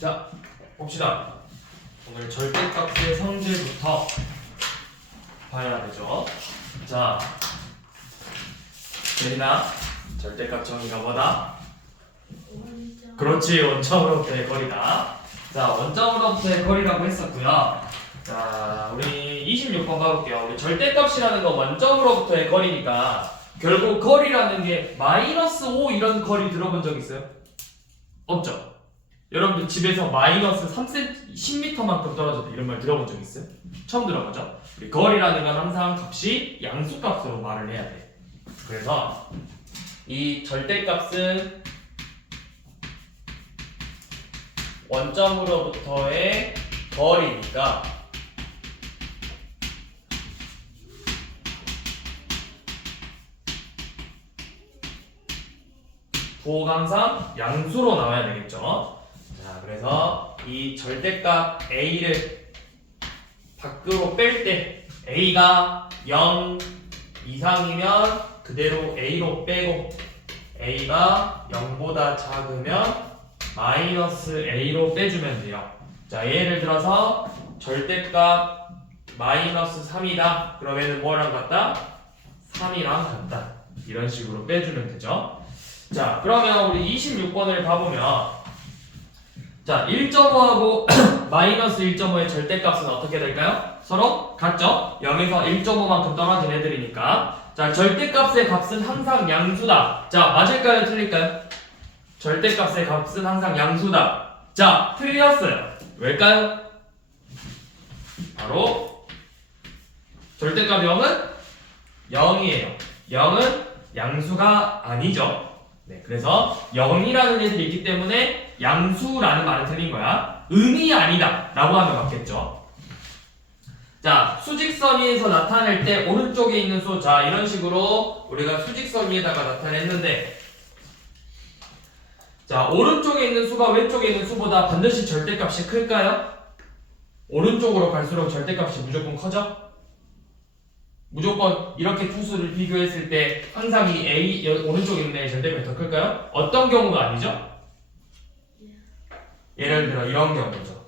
자, 봅시다. 오늘 절대값의 성질부터 봐야 되죠. 자, 예린아, 절대값 정의가 뭐다? 그렇지, 원점으로부터의 거리다. 자, 원점으로부터의 거리라고 했었고요. 자, 우리 26번 가볼게요. 우리 절대값이라는 건 원점으로부터의 거리니까 결국 거리라는 게 -5 이런 거리 들어본 적 있어요? 없죠? 여러분들 집에서 -3cm, 10m만큼 떨어졌다 이런 말 들어본 적 있어요? 처음 들어보죠? 우리 거리라는 건 항상 값이 양수값으로 말을 해야 돼. 그래서 이 절대값은 원점으로부터의 거리니까 부호가 항상 양수로 나와야 되겠죠. 자, 그래서 이 절대값 a를 밖으로 뺄 때 a가 0 이상이면 그대로 a로 빼고 a가 0보다 작으면 -a로 빼주면 돼요. 자, 예를 들어서 절대값 -3이다. 그러면은 뭐랑 같다? 3이랑 같다. 이런 식으로 빼주면 되죠. 자, 그러면 우리 26번을 봐보면 자, 1.5하고 -1.5의 절대값은 어떻게 될까요? 서로 같죠? 0에서 1.5만큼 떨어진 애들이니까. 자, 절대값의 값은 항상 양수다. 자, 맞을까요? 틀릴까요? 절대값의 값은 항상 양수다. 자, 틀렸어요. 왜일까요? 바로 절대값 0은 0이에요. 0은 양수가 아니죠. 네, 그래서 0이라는 애들이 있기 때문에 양수라는 말은 틀린 거야. 음이 아니다 라고 하면 맞겠죠. 자, 수직선 위에서 나타낼 때 오른쪽에 있는 수, 자, 이런 식으로 우리가 수직선 위에다가 나타냈는데, 자, 오른쪽에 있는 수가 왼쪽에 있는 수보다 반드시 절대값이 클까요? 오른쪽으로 갈수록 절대값이 무조건 커져? 무조건 이렇게 두 수를 비교했을 때 항상 이 A 오른쪽에 있는 애의 절대값이 더 클까요? 어떤 경우가 아니죠? 예를 들어 이런 경우죠.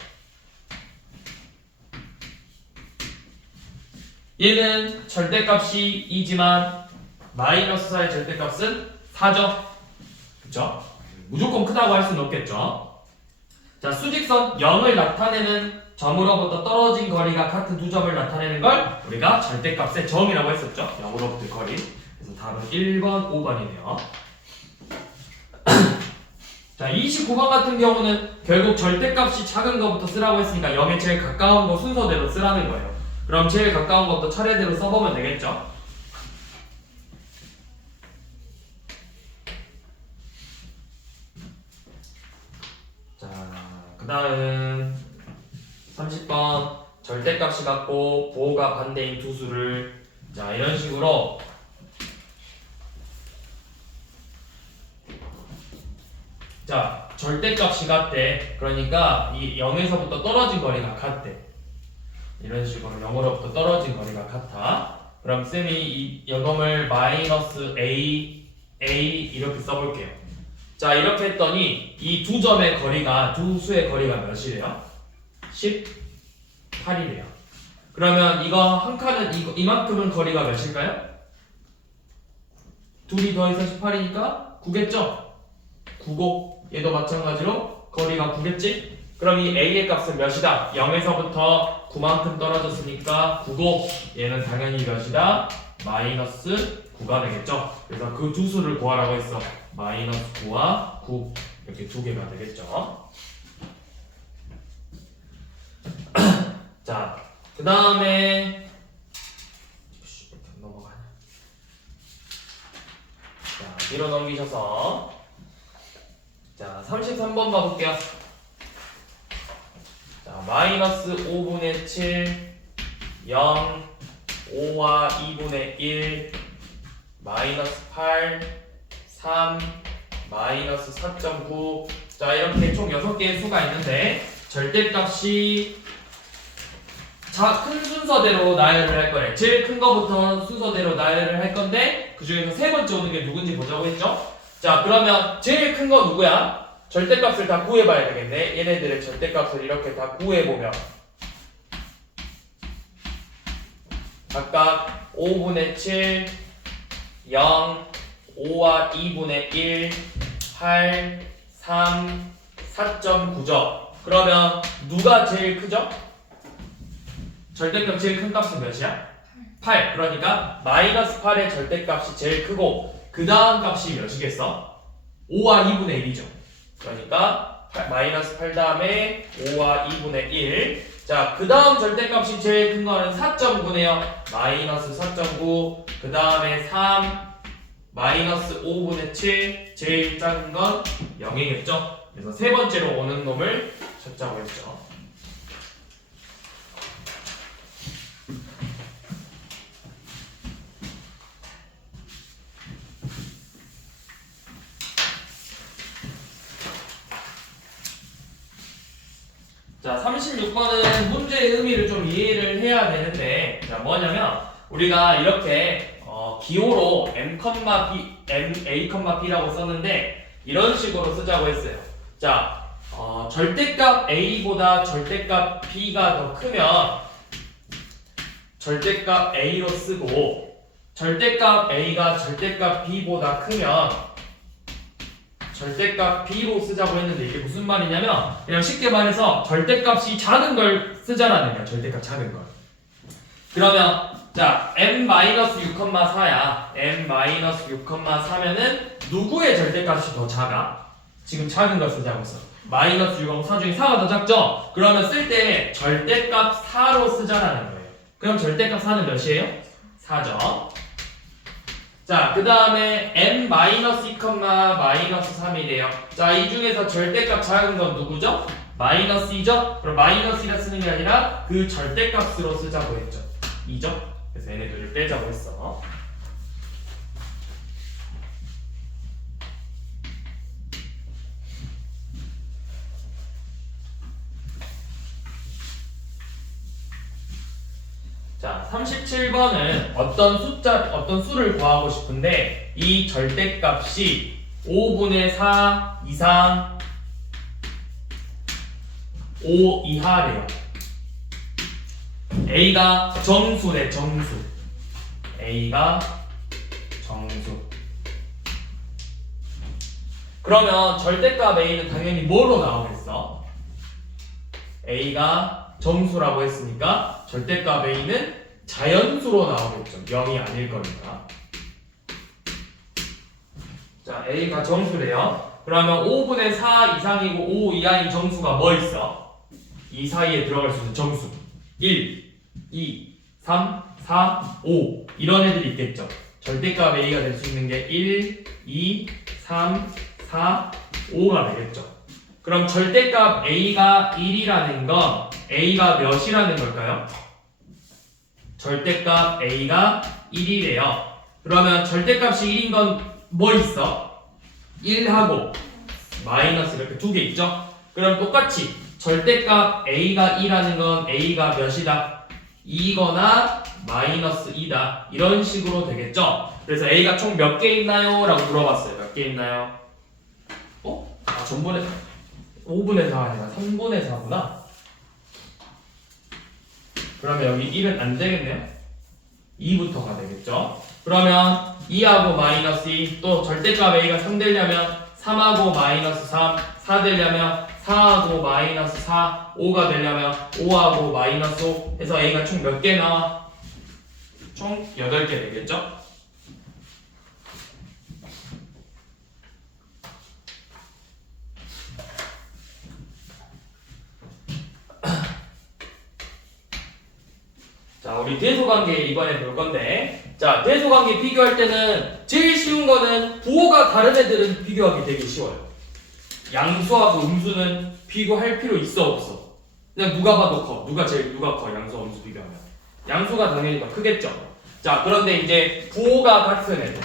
얘는 절대값이 2지만 -4의 절대값은 4죠. 그쵸? 무조건 크다고 할 수는 없겠죠. 자, 수직선 0을 나타내는 점으로부터 떨어진 거리가 같은 두 점을 나타내는 걸 우리가 절대값의 점이라고 했었죠. 0으로부터 거리. 그래서 답은 1번, 5번이네요. 자, 29번 같은 경우는 결국 절대값이 작은 것부터 쓰라고 했으니까 0에 제일 가까운 거 순서대로 쓰라는 거예요. 그럼 제일 가까운 것부터 차례대로 써보면 되겠죠. 자, 그 다음 30번 절대값이 같고 부호가 반대인 두 수를, 자, 이런 식으로 자, 절대값이 같대. 그러니까 이 0에서부터 떨어진 거리가 같대. 이런 식으로 0으로부터 떨어진 거리가 같아. 그럼 쌤이 이 요놈을 -a, a 이렇게 써볼게요. 자, 이렇게 했더니 이 두 점의 거리가, 두 수의 거리가 몇이래요? 18이래요. 그러면 이거 한 칸은 이만큼은 거리가 몇일까요? 둘이 더해서 18이니까 9겠죠? 9고 얘도 마찬가지로 거리가 9겠지? 그럼 이 a의 값은 몇이다? 0에서부터 9만큼 떨어졌으니까 9고 얘는 당연히 몇이다? -9가 되겠죠? 그래서 그 두 수를 구하라고 했어. -9와 9 이렇게 두 개가 되겠죠? 자, 그 다음에 이렇게 넘어가네. 자, 뒤로 넘기셔서 자, 33번 봐볼게요. 자, -5분의 7 0 5와 2분의 1 -8 3 -4.9. 자, 이렇게 총 6개의 수가 있는데 절대값이 큰 순서대로 나열을 할 거래. 제일 큰 거부터 순서대로 나열을 할 건데 그 중에서 세 번째 오는 게 누군지 보자고 했죠? 자, 그러면 제일 큰 거 누구야? 절대값을 다 구해봐야 되겠네. 얘네들의 절대값을 이렇게 다 구해보면 각각 5분의 7, 0, 5와 2분의 1, 8, 3, 4.9죠. 그러면 누가 제일 크죠? 절대값 제일 큰 값은 몇이야? 8. 그러니까 마이너스 8의 절대값이 제일 크고 그 다음 값이 몇이겠어? 5와 2분의 1이죠. 그러니까 마이너스 8 다음에 5와 2분의 1. 자, 그 다음 절대값이 제일 큰 거는 4.9네요. 마이너스 4.9. 그 다음에 3, 마이너스 5분의 7. 제일 작은 건 0이겠죠. 그래서 세 번째로 오는 놈을 찾자고 했죠. 자, 36번은 문제의 의미를 좀 이해를 해야 되는데, 자, 뭐냐면, 우리가 이렇게, 기호로 m, b, m, a, b라고 썼는데, 이런 식으로 쓰자고 했어요. 자, 절대값 a보다 절대값 b가 더 크면, 절대값 a로 쓰고, 절대값 a가 절대값 b보다 크면, 절대값 b로 쓰자고 했는데 이게 무슨 말이냐면 그냥 쉽게 말해서 절대값이 작은 걸 쓰자라는 거야. 절대값 작은 걸. 그러면 자 m-6,4야. m-6,4면은 누구의 절대값이 더 작아? 지금 작은 걸 쓰자고 했어. 마이너스 6,4 중에 4가 더 작죠? 그러면 쓸 때 절대값 4로 쓰자라는 거예요. 그럼 절대값 4는 몇이에요? 4죠. 자, 그 다음에 m-2,-3이래요. 자, 이 중에서 절대값 작은 건 누구죠? 마이너스이죠? 그럼 마이너스이라 쓰는 게 아니라 그 절대값으로 쓰자고 했죠. 2죠? 그래서 얘네들을 빼자고 했어. 자, 37번은 어떤 수를 구하고 싶은데 이 절대값이 5분의 4 이상 5 이하래요. A가 정수래, 정수. A가 정수. 그러면 절대값 A는 당연히 뭐로 나오겠어? A가 정수라고 했으니까 절대값 A는 자연수로 나오겠죠. 0이 아닐 거니까. 자, A가 정수래요. 그러면 5분의 4 이상이고 5 이하인 정수가 뭐 있어? 이 사이에 들어갈 수 있는 정수. 1, 2, 3, 4, 5 이런 애들이 있겠죠. 절대값 A가 될 수 있는 게 1, 2, 3, 4, 5가 되겠죠. 그럼 절대값 A가 1이라는 건 A가 몇이라는 걸까요? 절대값 A가 1이래요. 그러면 절대값이 1인 건 뭐 있어? 1하고 마이너스 이렇게 두 개 있죠? 그럼 똑같이 절대값 A가 2라는 건 A가 몇이다? 2거나 마이너스 2다. 이런 식으로 되겠죠? 그래서 A가 총 몇 개 있나요? 라고 물어봤어요. 몇 개 있나요? 전번에 5분의 4 아니라 3분의 4구나. 그러면 여기 1은 안 되겠네요. 2부터가 되겠죠. 그러면 2하고 마이너스 2, 또 절대값 A가 3 되려면 3하고 마이너스 3, 4 되려면 4하고 마이너스 4, 5가 되려면 5하고 마이너스 5 해서 A가 총 몇 개 나와? 총 8개 되겠죠? 자, 우리 대소관계 이번에 볼 건데, 자, 대소관계 비교할 때는 제일 쉬운 거는 부호가 다른 애들은 비교하기 되게 쉬워요. 양수하고 음수는 비교할 필요 있어 없어? 그냥 누가 봐도 커. 누가 커? 양수와 음수 비교하면 양수가 당연히 더 크겠죠. 자, 그런데 이제 부호가 같은 애들,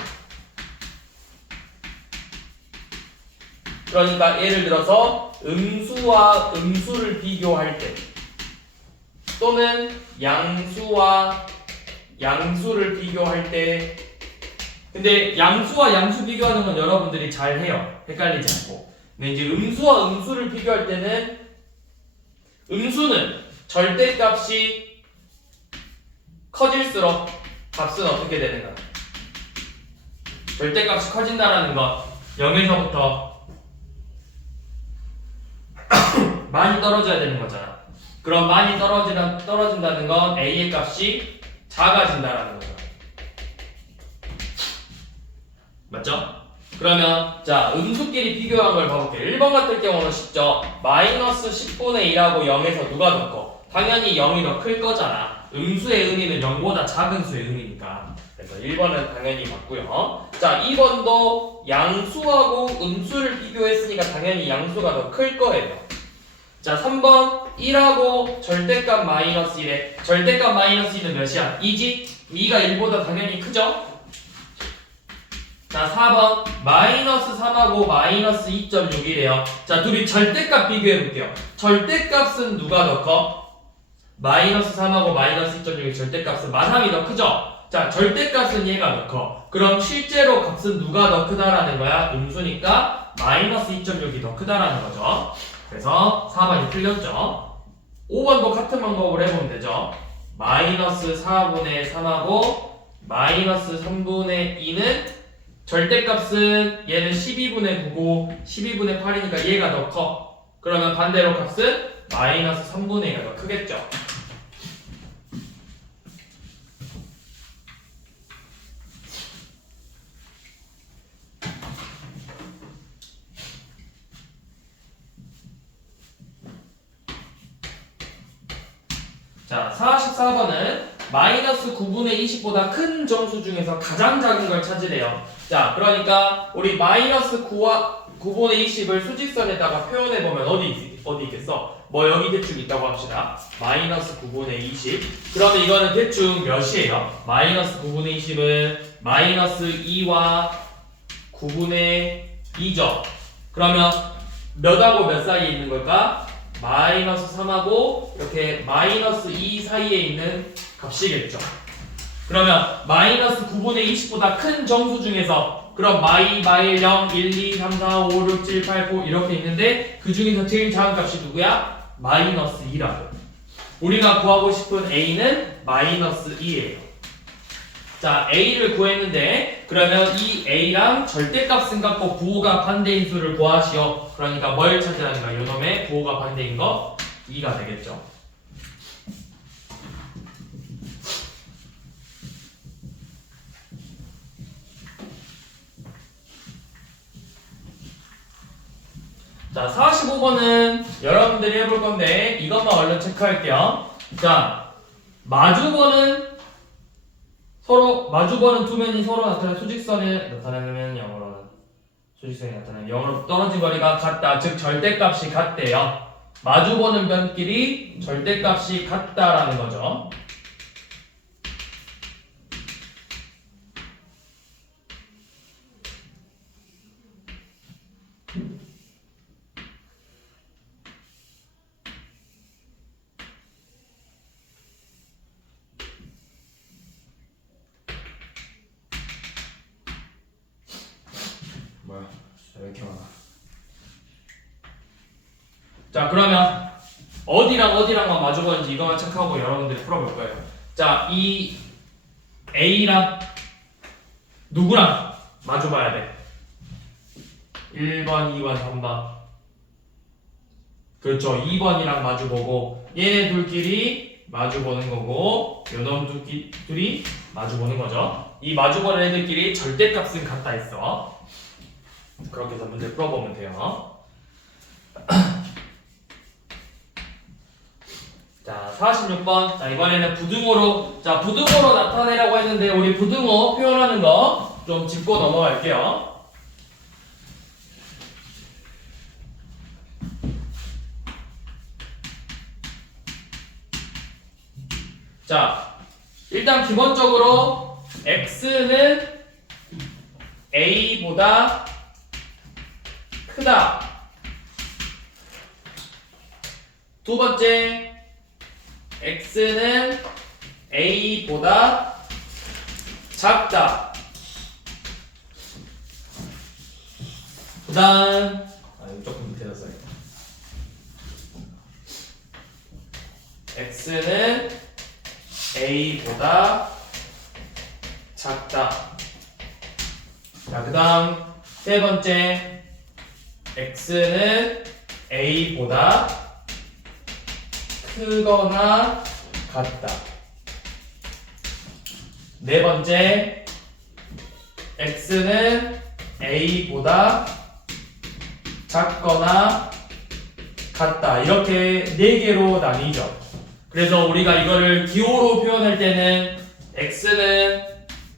그러니까 예를 들어서 음수와 음수를 비교할 때, 또는 양수와 양수를 비교할 때, 근데 양수와 양수 비교하는 건 여러분들이 잘 해요. 헷갈리지 않고. 근데 이제 음수와 음수를 비교할 때는 음수는 절대값이 커질수록 값은 어떻게 되는가? 절대값이 커진다라는 것 0에서부터 많이 떨어져야 되는 거잖아. 그럼 많이 떨어진다는 건 A의 값이 작아진다라는 거죠. 맞죠? 그러면 자 음수끼리 비교한 걸 봐볼게요. 1번 같은 경우는 쉽죠. 마이너스 10분의 1하고 0에서 누가 더 커? 당연히 0이 더 클 거잖아. 음수의 의미는 0보다 작은 수의 의미니까. 그래서 1번은 당연히 맞고요. 자 2번도 양수하고 음수를 비교했으니까 당연히 양수가 더 클 거예요. 자 3번 1하고 절대값 마이너스 1에 절대값 마이너스 1은 몇이야? 2지? 2가 1보다 당연히 크죠? 자 4번 마이너스 3하고 마이너스 2.6이래요. 자 둘이 절대값 비교해볼게요. 절대값은 누가 더 커? 마이너스 3하고 마이너스 2.6의 절대값은 마삼이 더 크죠? 자 절대값은 얘가 더 커. 그럼 실제로 값은 누가 더 크다라는 거야? 음수니까 마이너스 2.6이 더 크다라는 거죠. 그래서 4번이 틀렸죠. 5번도 같은 방법으로 해보면 되죠. 마이너스 4분의 3하고 마이너스 3분의 2는 절대값은 얘는 12분의 9고 12분의 8이니까 얘가 더 커. 그러면 반대로 값은 마이너스 3분의 2가 더 크겠죠. 자, 44번은 마이너스 9분의 20보다 큰 정수 중에서 가장 작은 걸 찾으래요. 자, 그러니까 우리 마이너스 9분의 20을 수직선에다가 표현해보면 어디 있겠어? 뭐 여기 대충 있다고 합시다. 마이너스 9분의 20. 그러면 이거는 대충 몇이에요? 마이너스 9분의 20은 마이너스 2와 9분의 2죠. 그러면 몇하고 몇 사이에 있는 걸까? 마이너스 3하고 이렇게 마이너스 2 사이에 있는 값이겠죠. 그러면 마이너스 9분의 20보다 큰 정수 중에서 그럼 마일 0, 1, 2, 3, 4, 5, 6, 7, 8, 9 이렇게 있는데 그 중에서 제일 작은 값이 누구야? 마이너스 2라고. 우리가 구하고 싶은 A는 마이너스 2예요. 자, A를 구했는데 그러면 이 A랑 절대값은 같고 부호가 반대인 수를 구하시오. 그러니까 뭘 찾으라는 거야? 요놈의 부호가 반대인 거 2가 되겠죠. 자, 45번은 여러분들이 해볼 건데 이것만 얼른 체크할게요. 자, 마주보는 두 면이 서로 나타나는 수직선에 나타나면 0으로는 수직선이 나타나면 0으로 떨어진 거리가 같다. 즉 절대값이 같대요. 마주보는 면끼리 절대값이 같다라는 거죠. 뭐야? 왜 이렇게 많아? 자, 그러면 어디랑만 마주보는지 이거만 체크하고 여러분들이 풀어볼 거예요. 자, 이 A랑 누구랑 마주봐야 돼? 1번, 2번, 3번. 그렇죠. 2번이랑 마주보고 얘네 둘끼리 마주보는 거고 요놈 둘이 마주보는 거죠. 이 마주보는 애들끼리 절대값은 같다 했어. 그렇게 해서 문제 풀어보면 돼요. 자, 46번. 자, 이번에는 부등호로 나타내라고 했는데 우리 부등호 표현하는 거 좀 짚고 넘어갈게요. 자, 일단 기본적으로 x는 a보다 크다. 두 번째, x는 a보다 작다. 그 다음 x는 a보다 작다. 자, 그 다음 세 번째 x는 a보다 크거나 같다. 네 번째 x는 a보다 작거나 같다. 이렇게 네 개로 나뉘죠. 그래서 우리가 이거를 기호로 표현할 때는 x는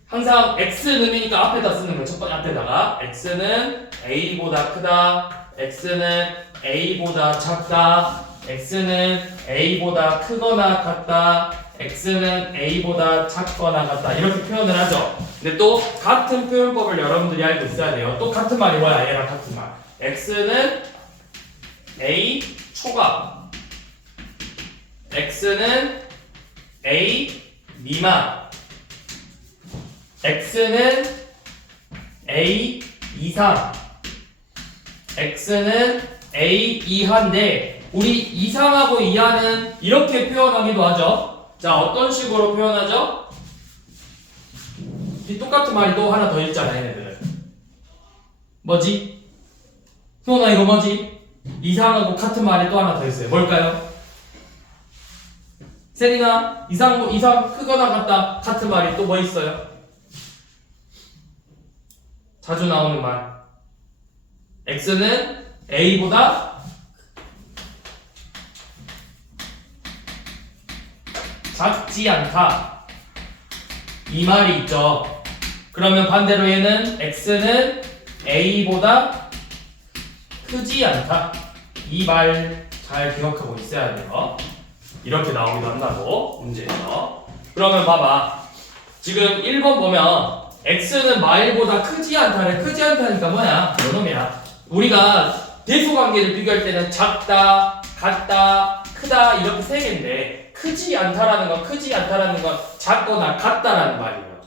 항상 x는이니까 앞에다 쓰는 거예요. 첫 번째 앞에다가 x는 a보다 크다, x는 a보다 작다, x는 a보다 크거나 같다, x는 a보다 작거나 같다. 이렇게 표현을 하죠. 근데 또 같은 표현법을 여러분들이 알고 있어야 돼요. 또 같은 말이 뭐야? 얘랑 같은 말. x는 a 초과, x는 a 미만, x는 a 이상, x는 a 이하인데 우리 이상하고 이하는 이렇게 표현하기도 하죠. 자, 어떤 식으로 표현하죠? 이 똑같은 말이 또 하나 더 있잖아, 얘네들은. 뭐지? 소나 이거 뭐지? 이상하고 같은 말이 또 하나 더 있어요. 뭘까요? 세리나, 이상 크거나 같다 같은 말이 또 뭐 있어요? 자주 나오는 말. x는 a보다 작지 않다. 이 말이 있죠. 그러면 반대로 얘는 x는 a보다 크지 않다. 이 말 잘 기억하고 있어야 돼요. 이렇게 나오기도 한다고 문제에서. 그러면 봐봐. 지금 1번 보면 x는 마일보다 크지 않다래. 크지 않다니까 뭐야? 요놈이야. 우리가 대수관계를 비교할 때는 작다, 같다, 크다 이렇게 세 개인데 크지 않다라는 건 작거나 같다라는 말이에요.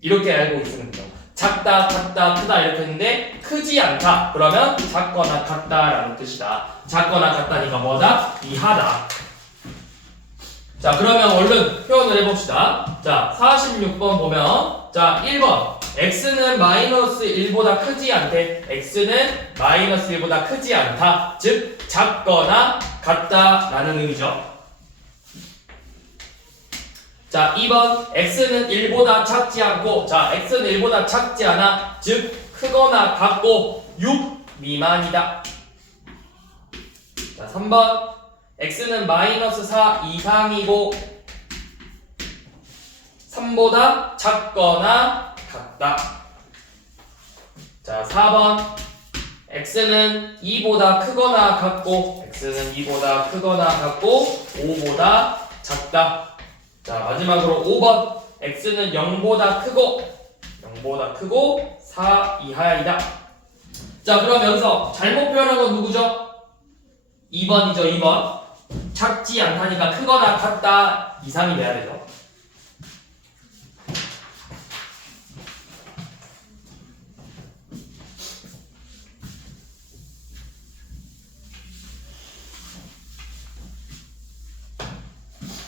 이렇게 알고 있으면 돼요. 작다, 같다, 크다 이렇게 했는데 크지 않다. 그러면 작거나 같다라는 뜻이다. 작거나 같다니까 뭐다? 이하다. 자, 그러면 얼른 표현을 해봅시다. 자, 46번 보면 자, 1번 x는 마이너스 1보다 크지 않대. x는 마이너스 1보다 크지 않다. 즉 작거나 같다 라는 의미죠. 자, 2번 x는 1보다 작지 않고, 자, x는 1보다 작지 않아. 즉 크거나 같고 6 미만이다. 자, 3번 x는 마이너스 4 이상이고 3보다 작거나 같다. 자, 4번 x는 2보다 크거나 같고 x는 2보다 크거나 같고 5보다 작다. 자, 마지막으로 5번 x는 0보다 크고 4 이하이다. 자, 그럼 여기서 잘못 표현한 건 누구죠? 2번이죠. 2번 작지 않다니까 크거나 같다 이상이 돼야 되죠.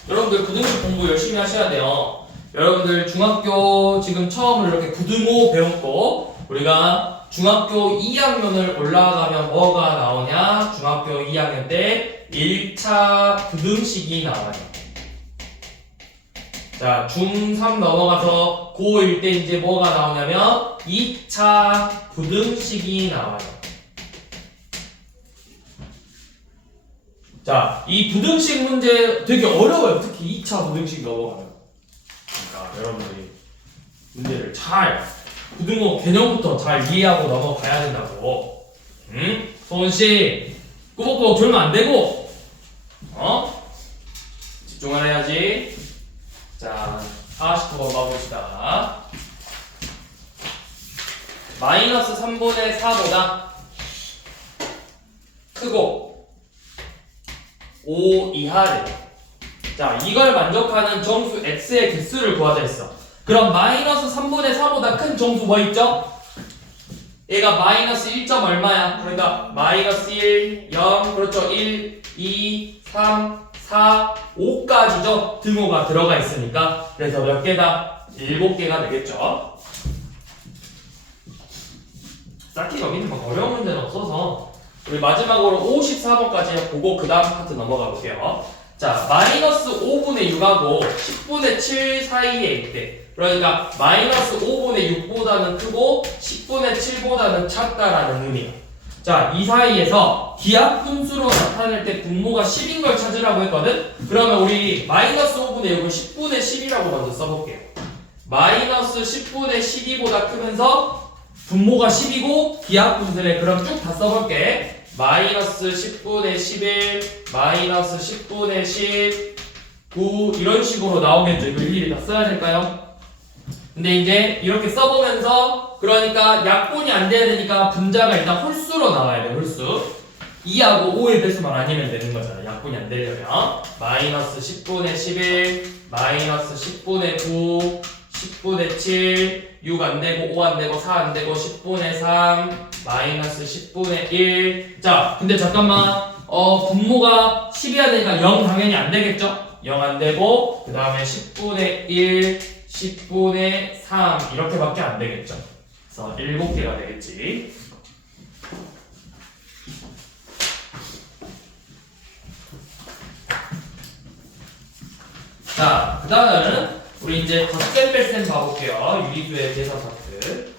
여러분들 부등식 공부 열심히 하셔야 돼요. 여러분들 중학교 지금 처음으로 이렇게 부등호 배웠고 우리가 중학교 2학년을 올라가면 뭐가 나오냐? 중학교 2학년 때 1차 부등식이 나와요. 자, 중3 넘어가서 고1 때 이제 뭐가 나오냐면 2차 부등식이 나와요. 자, 이 부등식 문제 되게 어려워요. 특히 2차 부등식 넘어가면. 그러니까 여러분들이 문제를 잘 부등호 개념부터 잘 이해하고 넘어가야 된다고. 응? 소은씨 꾸벅꾸벅 졸면 안 되고 집중을 해야지. 자, 49번 봐봅시다. 마이너스 3분의 4보다 크고 5 이하래. 자, 이걸 만족하는 정수 x의 개수를 구하자 했어. 그럼 마이너스 3분의 4보다 큰 정수 뭐 있죠? 얘가 마이너스 1점 얼마야? 그러니까 마이너스 1, 0, 그렇죠. 1, 2, 3, 4, 5까지죠. 등호가 들어가 있으니까. 그래서 몇 개다? 7개가 되겠죠. 딱히 여기는 뭐 어려운 문제는 없어서 우리 마지막으로 54번까지 보고 그 다음 파트 넘어가 볼게요. 자, 마이너스 5분의 6하고 10분의 7 사이에 있대. 그러니까 마이너스 5분의 6보다는 크고 10분의 7보다는 작다라는 의미야. 자, 이 사이에서 기하 분수로 나타낼 때 분모가 10인 걸 찾으라고 했거든? 그러면 우리 마이너스 5분의 6을 10분의 10이라고 먼저 써볼게요. 마이너스 10분의 12보다 크면서 분모가 10이고 기하 분수래. 그럼 쭉 다 써볼게. 마이너스 10분의 11, 마이너스 10분의 10, 9 이런 식으로 나오겠죠. 이거 일일이 다 써야 될까요? 근데 이제 이렇게 써보면서 그러니까 약분이 안 돼야 되니까 분자가 일단 홀수로 나와야 돼. 홀수 2하고 5의 배수만 아니면 되는 거잖아. 약분이 안 되려면 마이너스 10분의 11 마이너스 10분의 9 10분의 7 6 안 되고 5 안 되고 4 안 되고 10분의 3 마이너스 10분의 1 자 근데 잠깐만 분모가 10이어야 되니까 0 당연히 안 되겠죠? 0 안 되고 그 다음에 10분의 1 10분의 3 이렇게밖에 안 되겠죠. 그래서 7개가 되겠지. 자, 그 다음에는 우리 이제 덧셈 뺄셈 봐볼게요. 유리수의 계산 파트.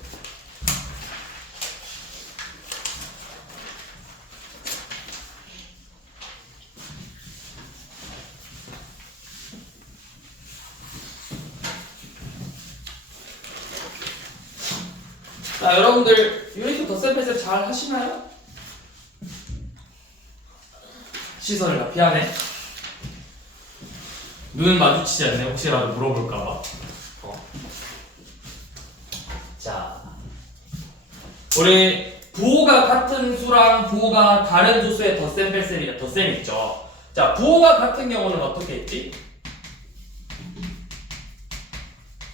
자, 여러분들 유리수 덧셈 뺄셈 잘 하시나요? 시선을 다 피하네. 눈은 마주치지 않네. 혹시라도 물어볼까봐. 자, 우리 부호가 같은 수랑 부호가 다른 수수의 덧셈 뺄셈이냐 덧셈 있죠. 자, 부호가 같은 경우는 어떻게 했지?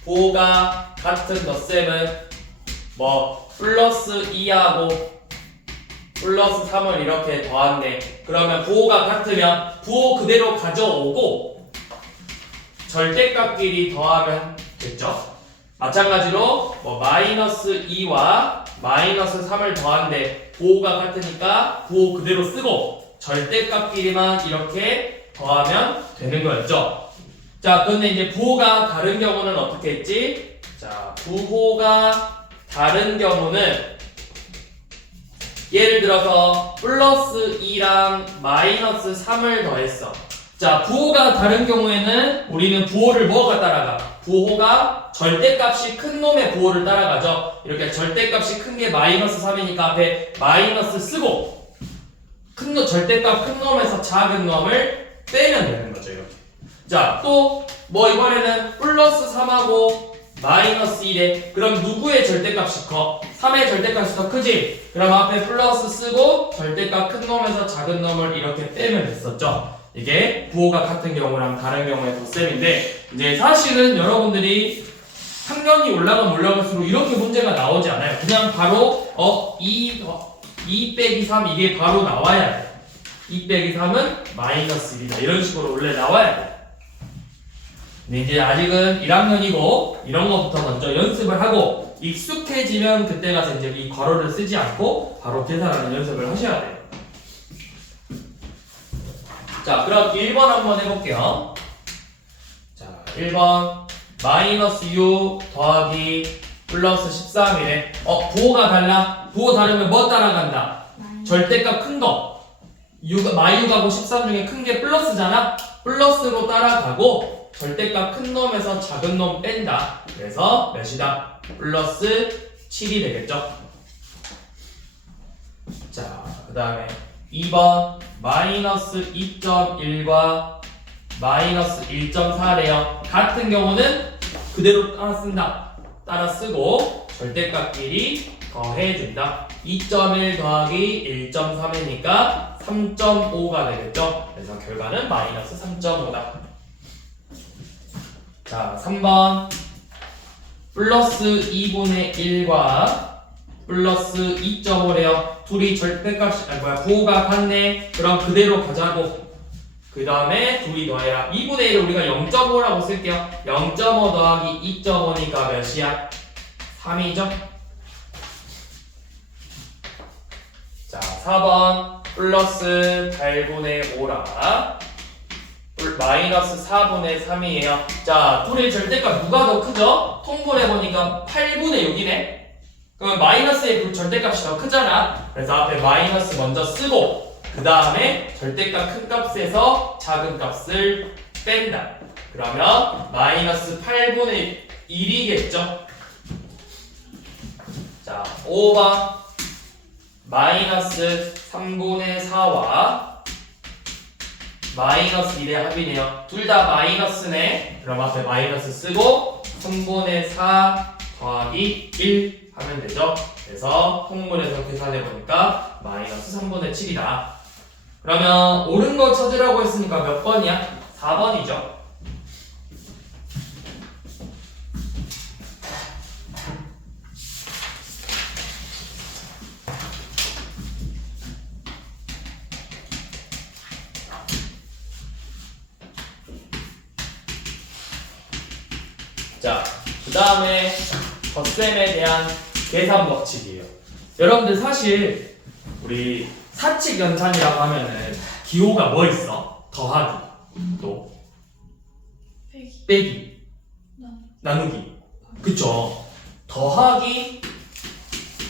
부호가 같은 덧셈은 뭐 플러스 2하고 플러스 3을 이렇게 더한대. 그러면 부호가 같으면 부호 그대로 가져오고 절대값끼리 더하면 됐죠? 마찬가지로 뭐 마이너스 2와 마이너스 3을 더한데 부호가 같으니까 부호 그대로 쓰고 절대값끼리만 이렇게 더하면 되는 거였죠? 자, 근데 이제 부호가 다른 경우는 어떻게 했지? 자, 부호가 다른 경우는 예를 들어서 플러스 2랑 마이너스 3을 더했어. 자, 부호가 다른 경우에는 우리는 부호를 뭐가 따라가? 부호가 절대값이 큰 놈의 부호를 따라가죠. 이렇게 절대값이 큰 게 마이너스 3이니까 앞에 마이너스 쓰고 절대값 큰 놈에서 작은 놈을 빼면 되는 거죠. 이렇게. 자, 또 뭐 이번에는 플러스 3하고 마이너스 1에 그럼 누구의 절대값이 커? 3의 절대값이 더 크지? 그럼 앞에 플러스 쓰고 절대값 큰 놈에서 작은 놈을 이렇게 빼면 됐었죠. 이게 부호가 같은 경우랑 다른 경우의 덧셈인데 이제 사실은 여러분들이 학년이 올라가면 올라갈수록 이렇게 문제가 나오지 않아요. 그냥 바로 2 빼기 3 이게 바로 나와야 돼. 2 빼기 3은 마이너스 1이다. 이런 식으로 원래 나와야 돼. 근데 이제 아직은 1학년이고 이런 거부터 먼저 연습을 하고 익숙해지면 그때 가서 이제 이 괄호를 쓰지 않고 바로 계산하는 연습을 하셔야 돼요. 자, 그럼 1번 한번 해볼게요. 자, 1번 마이너스 6 더하기 플러스 13이래. 부호가 달라. 부호 다르면 뭐 따라간다? 절대값 큰 거. 마이유하고 13 중에 큰 게 플러스잖아. 플러스로 따라가고 절대값 큰 놈에서 작은 놈 뺀다. 그래서 몇이다? 플러스 7이 되겠죠. 자, 그 다음에 2번 마이너스 2.1과 마이너스 1.4래요. 같은 경우는 그대로 따라 쓴다. 따라 쓰고 절대값끼리 더해준다. 2.1 더하기 1.3이니까 3.5가 되겠죠. 그래서 결과는 마이너스 3.5다. 자, 3번 플러스 2분의 1과 플러스 2.5래요. 둘이 절대값이 부호가 같네. 그럼 그대로 가자고. 그 다음에 둘이 더해라. 2분의 1을 우리가 0.5라고 쓸게요. 0.5 더하기 2.5니까 몇이야? 3이죠? 자, 4번 플러스 8분의 5라 마이너스 4분의 3이에요. 자, 둘의 절대값 누가 더 크죠? 통분해보니까 8분의 6이네? 그러면 마이너스의 절대값이 더 크잖아. 그래서 앞에 마이너스 먼저 쓰고 그 다음에 절대값 큰 값에서 작은 값을 뺀다. 그러면 마이너스 8분의 1이겠죠? 자, 5번 마이너스 3분의 4와 마이너스 1의 합이네요. 둘 다 마이너스네. 그럼 앞에 마이너스 쓰고 3분의 4 더하기 1 하면 되죠. 그래서 통분해서 계산해보니까 마이너스 3분의 7이다. 그러면 옳은 거 찾으라고 했으니까 몇 번이야? 4번이죠. 자, 그 다음에 덧셈에 대한 계산 법칙이에요. 여러분들 사실 우리 사칙 연산이라고 하면은 기호가 뭐 있어? 더하기, 또 빼기, 나누기. 그쵸? 더하기,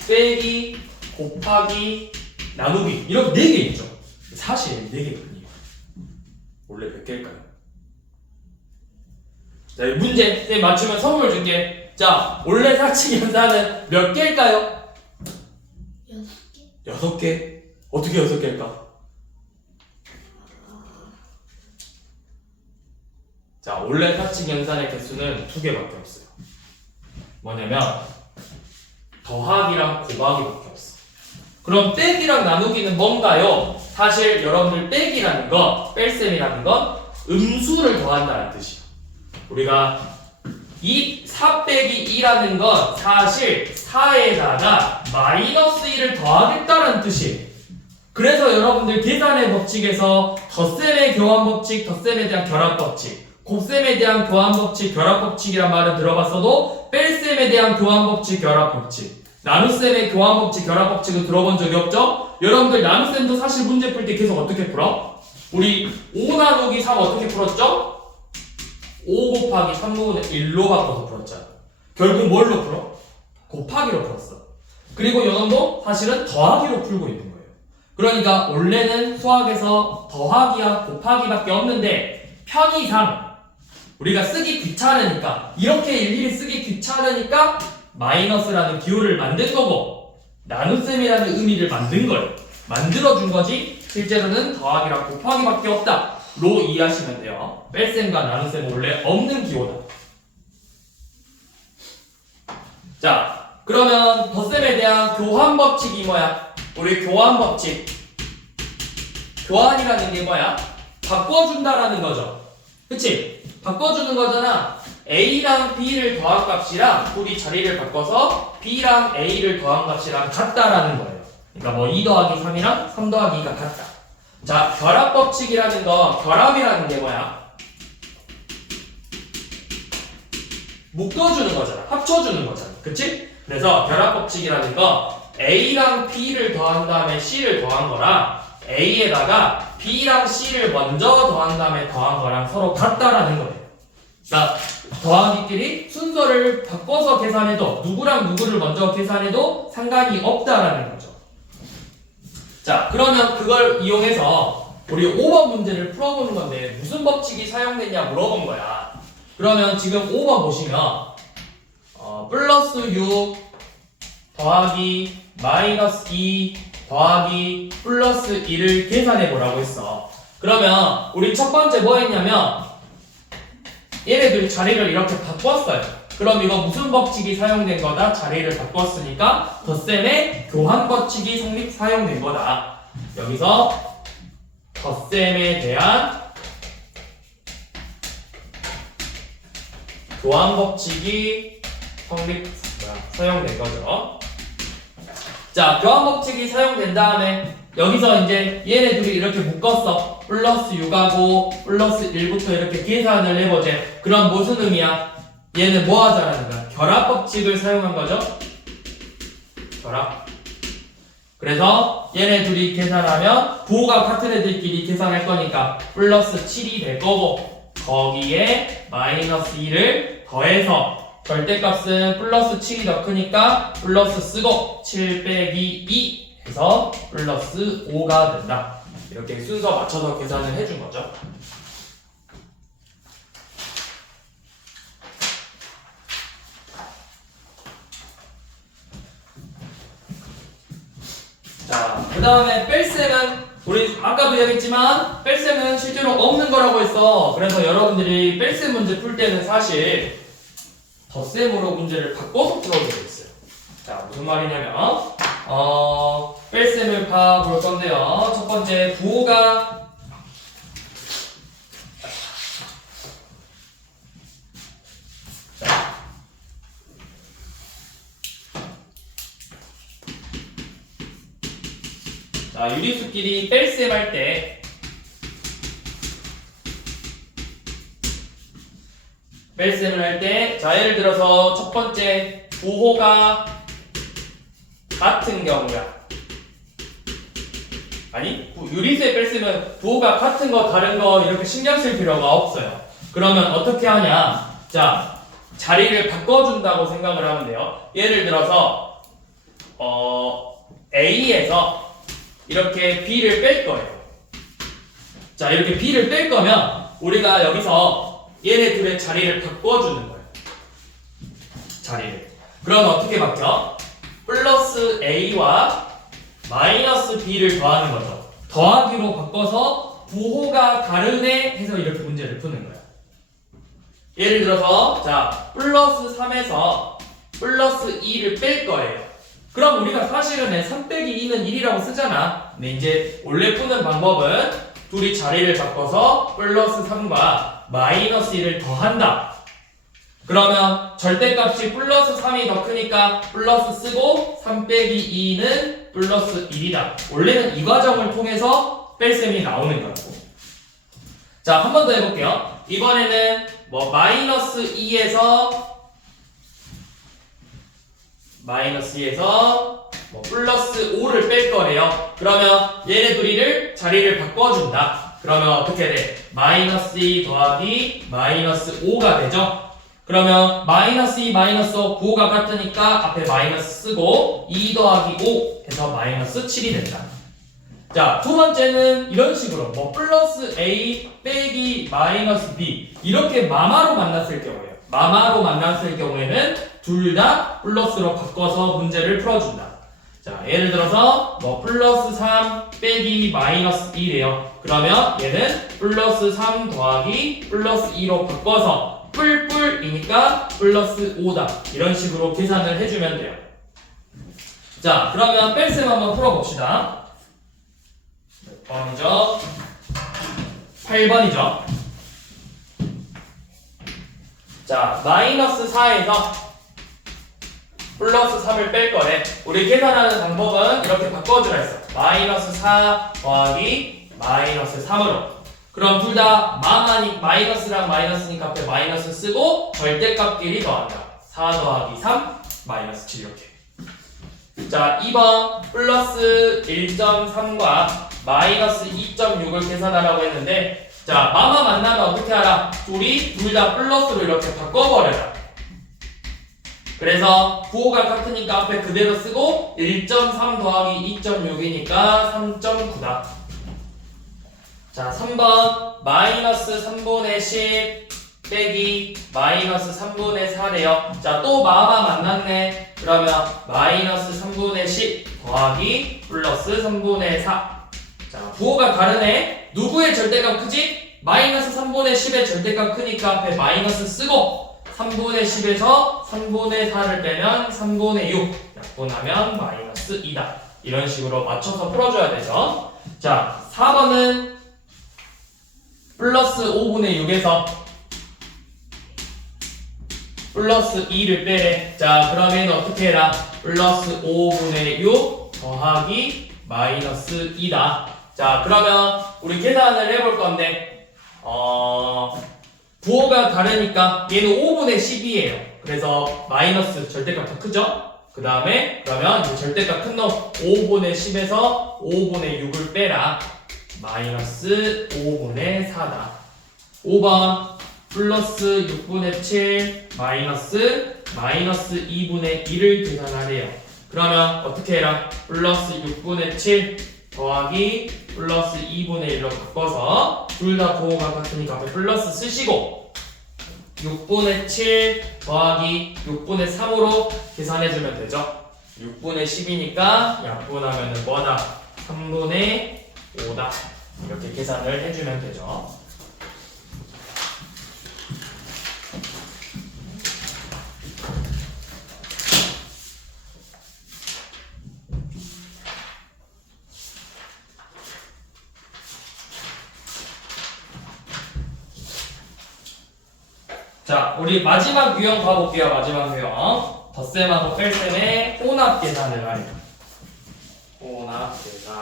빼기, 곱하기, 나누기 이렇게 4개 있죠. 사실 4개뿐이에요. 원래 몇 개일까요? 자, 문제 쌤 맞추면 선물 줄게. 자, 원래 사칙 연산은 몇 개일까요? 6개. 6개? 어떻게 6개일까? 자, 원래 사칙 연산의 개수는 2개밖에 없어요. 뭐냐면 더하기랑 곱하기밖에 없어. 그럼 빼기랑 나누기는 뭔가요? 사실 여러분들 빼기라는 거, 뺄셈이라는 건 음수를 더한다는 뜻이에요. 우리가 이 4 빼기 2라는 건 사실 4에다가 마이너스 1을 더하겠다는 뜻이에요. 그래서 여러분들 계산의 법칙에서 덧셈의 교환 법칙, 덧셈에 대한 결합 법칙, 곱셈에 대한 교환 법칙, 결합 법칙이란 말은 들어봤어도 뺄셈에 대한 교환 법칙, 결합 법칙, 나눗셈의 교환 법칙, 결합 법칙은 들어본 적이 없죠? 여러분들 나눗셈도 사실 문제 풀 때 계속 어떻게 풀어? 우리 5 나누기 3 어떻게 풀었죠? 5 곱하기 3분의 1로 바꿔서 풀었잖아. 결국 뭘로 풀어? 곱하기로 풀었어. 그리고 요놈도 사실은 더하기로 풀고 있는 거예요. 그러니까 원래는 수학에서 더하기와 곱하기밖에 없는데 편의상 우리가 쓰기 귀찮으니까 이렇게 일일이 쓰기 귀찮으니까 마이너스라는 기호를 만든 거고 나눗셈이라는 의미를 만든 거예요. 만들어준 거지 실제로는 더하기랑 곱하기밖에 없다 로 이해하시면 돼요. 뺄셈과 나눗셈은 원래 없는 기호다. 자, 그러면 덧셈에 대한 교환 법칙이 뭐야? 우리 교환 법칙, 교환이라는 게 뭐야? 바꿔준다라는 거죠. 그치? 바꿔주는 거잖아. A랑 B를 더한 값이랑 둘이 자리를 바꿔서 B랑 A를 더한 값이랑 같다라는 거예요. 그러니까 뭐 2 더하기 3이랑 3 더하기 2가 같다. 자, 결합 법칙이라는 거, 결합이라는 게 뭐야? 묶어주는 거잖아. 합쳐주는 거잖아. 그치? 그래서 결합 법칙이라는 거 A랑 B를 더한 다음에 C를 더한 거랑 A에다가 B랑 C를 먼저 더한 다음에 더한 거랑 서로 같다라는 거예요. 자, 더하기끼리 순서를 바꿔서 계산해도 누구랑 누구를 먼저 계산해도 상관이 없다라는 거죠. 자, 그러면 그걸 이용해서 우리 5번 문제를 풀어보는 건데 무슨 법칙이 사용됐냐 물어본 거야. 그러면 지금 5번 보시면 플러스 6 더하기 마이너스 2 더하기 플러스 1을 계산해 보라고 했어. 그러면 우리 첫 번째 뭐 했냐면 얘네들 자리를 이렇게 바꿨어요. 그럼 이거 무슨 법칙이 사용된 거다? 자리를 바꿨으니까 덧셈의 교환 법칙이 사용된 거다. 여기서 덧셈에 대한 교환 법칙이 사용된 거죠. 자, 교환 법칙이 사용된 다음에 여기서 이제 얘네들이 이렇게 묶었어. 플러스 6하고 플러스 1부터 이렇게 계산을 해보재. 그럼 무슨 의미야? 얘는 뭐 하자라는 거야? 결합 법칙을 사용한 거죠? 결합. 그래서 얘네 둘이 계산하면 부호가 같은 애들끼리 계산할 거니까 플러스 7이 될 거고, 거기에 마이너스 2를 더해서 절대값은 플러스 7이 더 크니까 플러스 쓰고 7 빼기 2 해서 플러스 5가 된다. 이렇게 순서 맞춰서 계산을 해준 거죠. 자, 그 다음에 뺄셈은 우리 아까도 이야기했지만 뺄셈은 실제로 없는 거라고 했어. 그래서 여러분들이 뺄셈 문제 풀 때는 사실 덧셈으로 문제를 바꿔서 풀어도 되겠어요. 자, 무슨 말이냐면 뺄셈을 봐볼 건데요. 첫 번째 부호가 자, 유리수끼리 뺄셈 할 때 뺄셈을 할 때 자, 예를 들어서 첫 번째 부호가 같은 경우야. 아니, 유리수의 뺄셈은 부호가 같은 거 다른 거 이렇게 신경 쓸 필요가 없어요. 그러면 어떻게 하냐? 자, 자리를 바꿔준다고 생각을 하면 돼요. 예를 들어서 A에서 이렇게 B를 뺄 거예요. 자, 이렇게 B를 뺄 거면 우리가 여기서 얘네 둘의 자리를 바꿔주는 거예요. 자리를. 그럼 어떻게 바뀌어? 플러스 A와 마이너스 B를 더하는 거죠. 더하기로 바꿔서 부호가 다르네 해서 이렇게 문제를 푸는 거예요. 예를 들어서 자, 플러스 3에서 플러스 2를 뺄 거예요. 그럼 우리가 사실은 3 빼기 2는 1이라고 쓰잖아. 근데 이제 원래 푸는 방법은 둘이 자리를 바꿔서 플러스 3과 마이너스 1을 더한다. 그러면 절대값이 플러스 3이 더 크니까 플러스 쓰고 3 빼기 2는 플러스 1이다. 원래는 이 과정을 통해서 뺄셈이 나오는 거고. 자, 한 번 더 해볼게요. 이번에는 뭐 마이너스 2에서 뭐 플러스 5를 뺄 거래요. 그러면 얘네 둘이를 자리를 바꿔준다. 그러면 어떻게 돼? 마이너스 2 더하기 마이너스 5가 되죠? 그러면 마이너스 2 마이너스 5 부호가 같으니까 앞에 마이너스 쓰고 2 더하기 5 해서 마이너스 7이 된다. 자, 두 번째는 이런 식으로 뭐 플러스 A 빼기 마이너스 B 이렇게 마마로 만났을 경우에요. 마마로 만났을 경우에는 둘 다 플러스로 바꿔서 문제를 풀어준다. 자, 예를 들어서 뭐 플러스 3 빼기 마이너스 2래요. 그러면 얘는 플러스 3 더하기 플러스 2로 바꿔서 뿔뿔이니까 플러스 5다. 이런 식으로 계산을 해주면 돼요. 자, 그러면 뺄셈 한번 풀어봅시다. 몇 번이죠? 8번이죠. 자, 마이너스 4에서 플러스 3을 뺄 거래. 우리 계산하는 방법은 이렇게 바꿔주라 했어. 마이너스 4 더하기 마이너스 3으로. 그럼 둘 다 마이너스랑 마이너스니까 앞에 마이너스 쓰고 절대값끼리 더한다. 4 더하기 3 마이너스 7 이렇게. 자, 2번 플러스 1.3과 마이너스 2.6을 계산하라고 했는데 자, 마마 만나면 어떻게 하라? 둘이 둘 다 플러스로 이렇게 바꿔버려라. 그래서 부호가 같으니까 앞에 그대로 쓰고 1.3 더하기 2.6이니까 3.9다. 자, 3번 마이너스 3분의 10 빼기 마이너스 3분의 4래요. 자, 또 마마 만났네. 그러면 마이너스 3분의 10 더하기 플러스 3분의 4. 자, 부호가 다르네. 누구의 절대값 크지? 마이너스 3분의 10의 절대값 크니까 앞에 마이너스 쓰고 3분의 10에서 3분의 4를 빼면 3분의 6 약분하면 마이너스 2다. 이런 식으로 맞춰서 풀어줘야 되죠. 자, 4번은 플러스 5분의 6에서 플러스 2를 빼래. 자, 그러면 어떻게 해라? 플러스 5분의 6 더하기 마이너스 2다. 자, 그러면 우리 계산을 해볼 건데 부호가 다르니까 얘는 5분의 10이에요. 그래서 마이너스 절대값 더 크죠? 그 다음에 그러면 이제 절대값 큰 놈 5분의 10에서 5분의 6을 빼라. 마이너스 5분의 4다. 5번 플러스 6분의 7 마이너스 2분의 1을 계산하래요. 그러면 어떻게 해라? 플러스 6분의 7 더하기 플러스 2분의 1로 바꿔서 둘 다 부호가 같으니까 앞에 플러스 쓰시고 6분의 7 더하기 6분의 3으로 계산해주면 되죠. 6분의 10이니까 약분하면 뭐다? 3분의 5다. 이렇게 계산을 해주면 되죠. 자, 우리 마지막 유형 가볼게요. 마지막 유형. 덧셈하고 뺄셈의 혼합 계산을 하래요. 혼합 계산.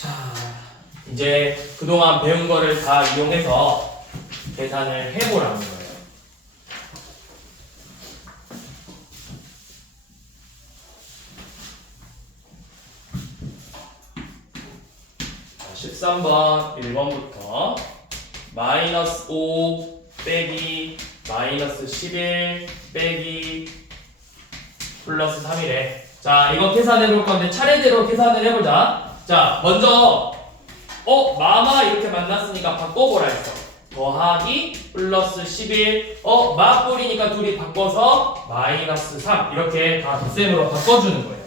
자, 이제 그동안 배운 거를 다 이용해서 계산을 해보라는 거예요. 자, 13번 1번부터 마이너스 5 빼기 마이너스 11 빼기 플러스 3이래. 자, 이거 계산해 볼 건데 차례대로 계산을 해보자. 자, 먼저 마마 이렇게 만났으니까 바꿔보라 했어. 더하기 플러스 11 마뿌리니까 둘이 바꿔서 마이너스 3 이렇게 다 덧셈으로 바꿔주는 거예요.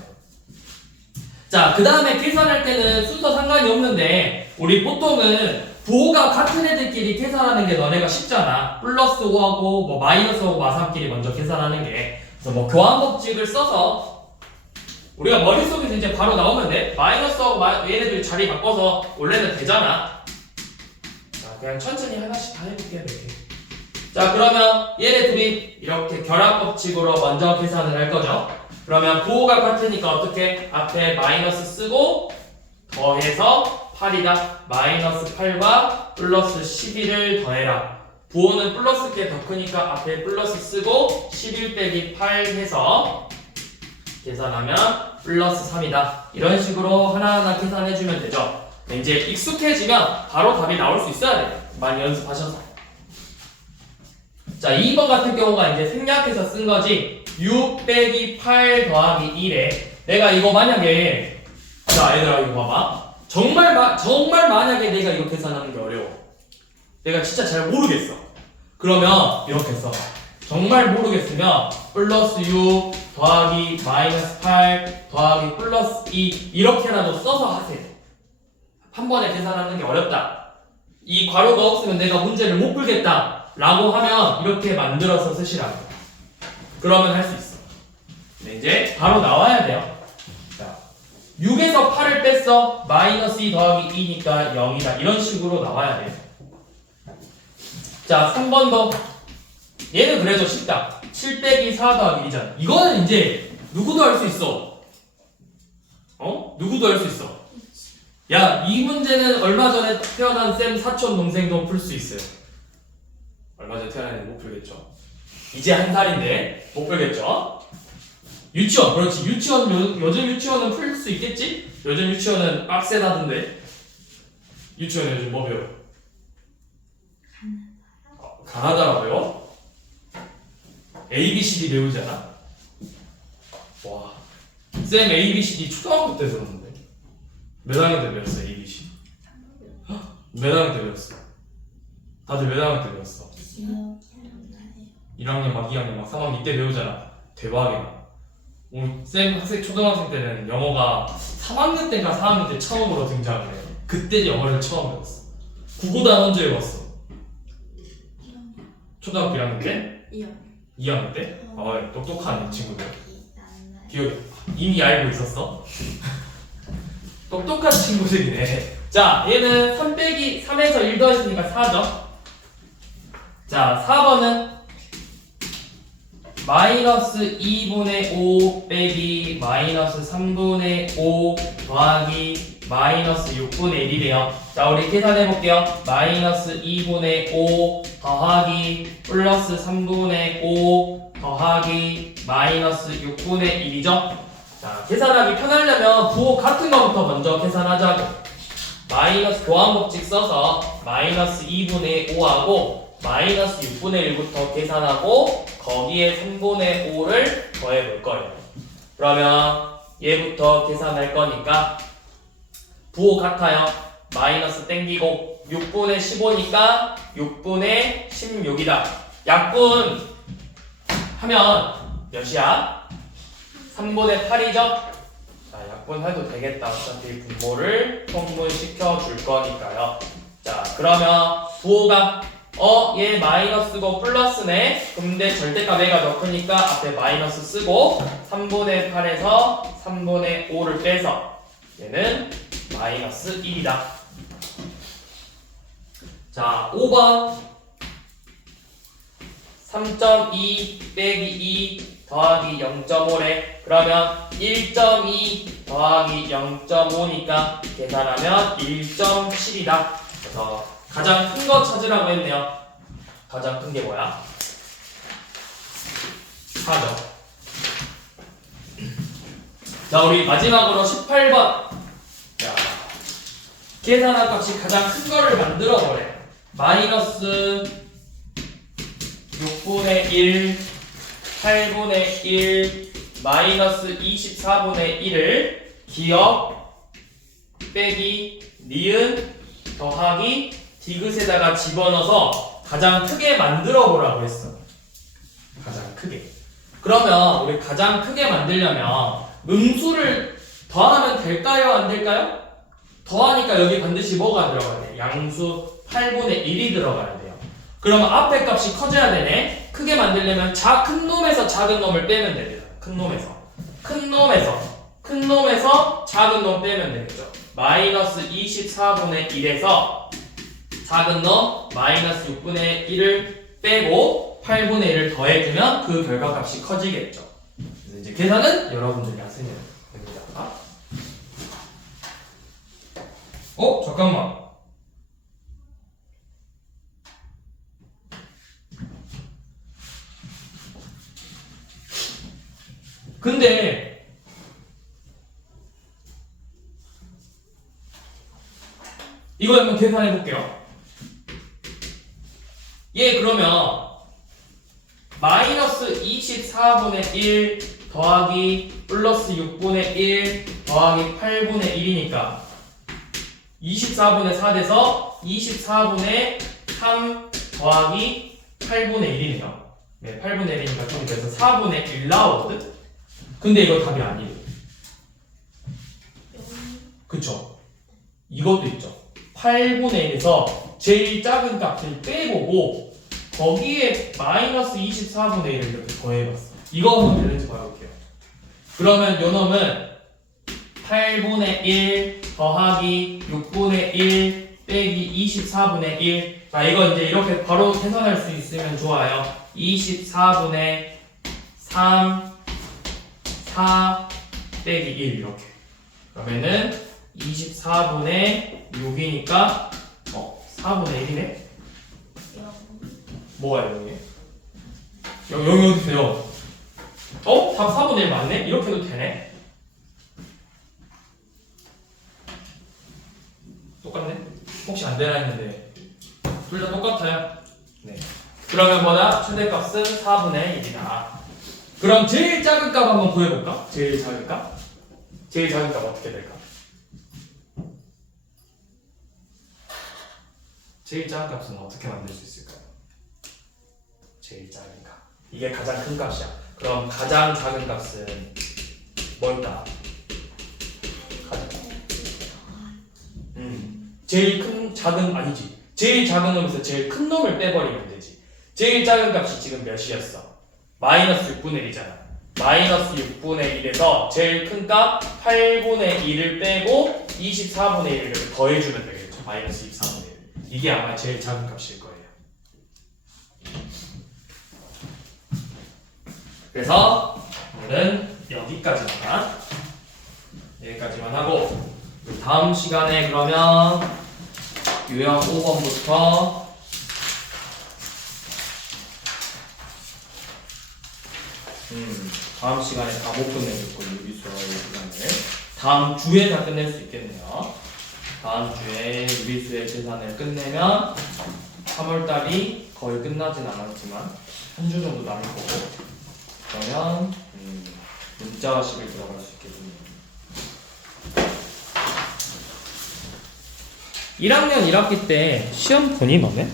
자, 그 다음에 계산할 때는 순서 상관이 없는데 우리 보통은 부호가 같은 애들끼리 계산하는 게 너네가 쉽잖아. 플러스 5하고 뭐 마이너스 5하고 마3끼리 먼저 계산하는 게. 그래서 뭐 교환법칙을 써서 우리가 머릿속에서 이제 바로 나오면 돼. 마이너스하고 얘네들 자리 바꿔서 원래는 되잖아. 자, 그냥 천천히 하나씩 다 해볼게요. 이렇게. 자, 그러면 얘네 둘이 이렇게 결합법칙으로 먼저 계산을 할 거죠. 그러면 부호가 같으니까 어떻게? 앞에 마이너스 쓰고 더해서 8이다. 마이너스 8과 플러스 11을 더해라. 부호는 플러스 게 더 크니까 앞에 플러스 쓰고 11 빼기 8 해서 계산하면 플러스 3이다. 이런 식으로 하나하나 계산해주면 되죠. 이제 익숙해지면 바로 답이 나올 수 있어야 돼요. 많이 연습하셔서. 자, 2번 같은 경우가 이제 생략해서 쓴 거지. 6 빼기 8 더하기 1에 내가 이거 만약에 자, 얘들아 이거 봐봐. 정말 만약에 내가 이거 계산하는 게 어려워. 내가 진짜 잘 모르겠어. 그러면 이렇게 써. 정말 모르겠으면 플러스 6 더하기 마이너스 8 더하기 플러스 2 이렇게라도 써서 하세요. 한 번에 계산하는 게 어렵다. 이 괄호가 없으면 내가 문제를 못 풀겠다 라고 하면 이렇게 만들어서 쓰시라고. 그러면 할 수 있어. 근데 이제 바로 나와야 돼요. 6에서 8을 뺐어. 마이너스 2 더하기 2니까 0이다. 이런 식으로 나와야 돼요. 자, 3번도 얘는 그래도 쉽다. 7 빼기 4 더하기 1이잖아. 이거는 이제 누구도 할 수 있어. 누구도 할 수 있어. 야, 이 문제는 얼마 전에 태어난 쌤 사촌 동생도 풀 수 있어요. 얼마 전에 태어난 애는 못 풀겠죠. 이제 한 살인데 못 풀겠죠. 유치원, 그렇지. 요즘 유치원은 풀 수 있겠지? 요즘 유치원은 빡세다던데. 유치원 요즘 뭐 배워? 가나다라고요? ABCD 배우지 않아? 와, 쌤 ABCD 초등학교 때 배웠는데. 몇 학년 때 배웠어, ABCD? 몇 학년 때 배웠어? 다들 몇 학년 때 배웠어? 1학년 막 2학년 막 3학년 이때 배우잖아. 대박이다. 우리 쌤 학생 초등학생 때는 영어가 3학년 때인가 4학년 때 처음으로 등장을 해. 그때 영어를 처음 배웠어. 국어단 언제 배웠어? 초등학교 1학년 때? 2학년 때? 똑똑한 친구들. 기억이 이미 알고 있었어? 똑똑한 친구들이네. 자, 얘는 3 빼기 3에서 1 더했으니까 4죠. 자, 4번은 마이너스 2분의 5 빼기 마이너스 3분의 5 더하기 마이너스 6분의 1이래요. 자, 우리 계산해 볼게요. 마이너스 2분의 5 더하기 플러스 3분의 5 더하기 마이너스 6분의 1이죠. 자, 계산하기 편하려면 부호 같은 거부터 먼저 계산하자고. 마이너스 교환법칙 써서 마이너스 2분의 5하고 마이너스 6분의 1부터 계산하고 거기에 3분의 5를 더해 볼 거예요. 그러면 얘부터 계산할 거니까 부호 같아요. 마이너스 땡기고 6분의 15니까 6분의 16이다. 약분 하면 몇이야? 3분의 8이죠? 자, 약분해도 되겠다. 어차피 분모를 통분시켜 줄 거니까요. 자, 그러면 부호가 얘 마이너스고 플러스네. 근데 절대값 A가 더 크니까 앞에 마이너스 쓰고 3분의 8에서 3분의 5를 빼서 얘는 마이너스 1이다. 자, 5번 3.2 빼기 2 더하기 0.5래. 그러면 1.2 더하기 0.5니까 계산하면 1.7이다. 그래서 가장 큰 거 찾으라고 했네요. 가장 큰 게 뭐야? 4죠. 자, 우리 마지막으로 18번. 자, 계산한 값이 가장 큰 거를 만들어 보래. 마이너스 6분의 1, 8분의 1, 마이너스 24분의 1을 기억 빼기 니은 더하기 디귿에다가 집어넣어서 가장 크게 만들어 보라고 했어. 가장 크게. 그러면 우리 가장 크게 만들려면 음수를 더하면 될까요? 안 될까요? 더하니까 여기 반드시 뭐가 들어가야 돼? 양수 8분의 1이 들어가야 돼요. 그러면 앞에 값이 커져야 되네. 크게 만들려면 큰 놈에서 작은 놈을 빼면 됩니다. 큰 놈에서 작은 놈 빼면 되겠죠. 마이너스 24분의 1에서 작은 놈 마이너스 6분의 1을 빼고 8분의 1을 더해주면 그 결과값이 커지겠죠. 그래서 이제 계산은 여러분들이 하시면 됩니다. 잠깐만. 근데 이거 한번 계산해 볼게요. 얘 그러면 마이너스 24분의 1 더하기 플러스 6분의 1 더하기 8분의 1이니까 24분의 4 돼서 24분의 3 더하기 8분의 1이네요. 네, 8분의 1이니까 저기 그래서 4분의 1 나오거든? 근데 이거 답이 아니에요. 그쵸? 이것도 있죠. 8분의 1에서 제일 작은 값을 빼보고 거기에 마이너스 24분의 1을 이렇게 더해봤어. 이거 한번 되는지 봐볼게요. 그러면 요 놈은 8분의 1 더하기 6분의 1 빼기 24분의 1. 자, 이거 이제 이렇게 바로 계산할 수 있으면 좋아요. 24분의 3 4 빼기 1 이렇게. 그러면은 24분의 6이니까 4분의 1이네? 뭐가 여기? 여기 어디 있어요? 답 4분의 1 맞네? 이렇게 해도 되네? 똑같네? 혹시 안 되나 했는데 둘 다 똑같아요. 네. 그러면 뭐다? 최대값은 4분의 1이다. 그럼 제일 작은 값 한번 구해볼까? 제일 작은 값? 제일 작은 값 어떻게 될까? 제일 작은 값은 어떻게 만들 수 있을까요? 제일 작은 값. 이게 가장 큰 값이야. 그럼 가장 작은 값은 뭘까? 제일 큰 작은 아니지. 제일 작은 놈에서 제일 큰 놈을 빼버리면 되지. 제일 작은 값이 지금 몇이었어? 마이너스 6분의 1이잖아. 마이너스 6분의 1에서 제일 큰 값 8분의 1을 빼고 24분의 1을 이렇게 더해주면 되겠죠. 마이너스 24분의 1. 이게 아마 제일 작은 값일 거예요. 그래서 오늘은 여기까지만 하고 다음 시간에 그러면 유형 5번부터 다음 시간에 다 못 끝내줄 거예요. 유리수학 시간을 다음 주에 다 끝낼 수 있겠네요. 다음 주에 유리수의 계산을 끝내면 3월달이 거의 끝나진 않았지만 한 주 정도 남을 거고 그러면 문자식을 들어갈 수 있겠네요. 1학년 1학기 때 시험 보니 너네?